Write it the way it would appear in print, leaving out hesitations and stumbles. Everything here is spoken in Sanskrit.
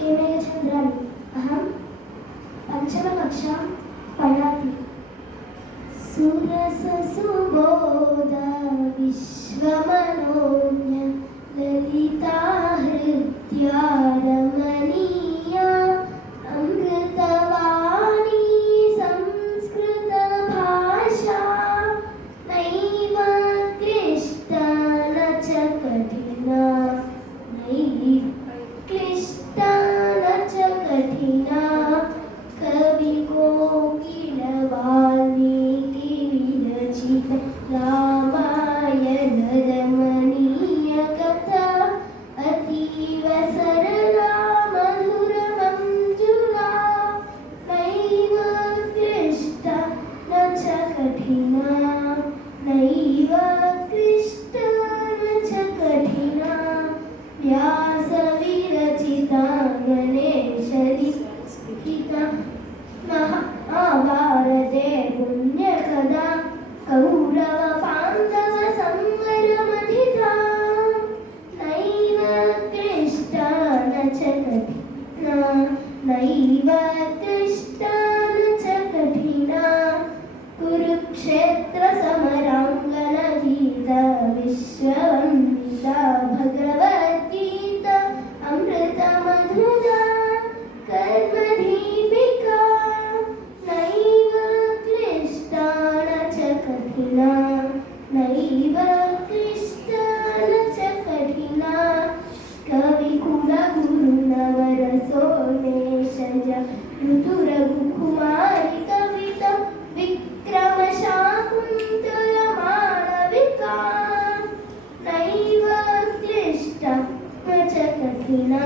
केमेघचन्द्राणि। अहं पञ्चमकक्षां पठामि। सुरससुबोध विश्वमनोज्ञ ललिता हृद्या रमणीया अमृतवाणी संस्कृतभाषा नैव क्लिष्टा न च कठिना नैव क्लिष्टा न च कठिना कविकोकिलवाल्मीकि विरचित रामायण रमणीय कथा अतीव सरला मधुरमञ्जुला नैव क्लिष्टा न च कठिना नैव क्लिष्टा न च कठिना व्यासविरचिता गणेशलिखिता महाभारते पुण्यकथा कौरवपाण्डवसंवरमथिता नैव क्लिष्टा न च कठिना नैव क्लिष्टा न च कठिना कुरुक्षेत्रसमराङ्गणगीता विश्ववन्दिता भगवद्गीता अमृतमधुरा कर्मदीपिका नैव क्लिष्टा न च कठिना नैव क्लिष्टा न च कठिना कविकुलगुरुनवरसोमेशज ऋतुरघुकुमारि कविता विक्रमशाकुन्तलमालविका नैव क्लिष्टा न च कठिना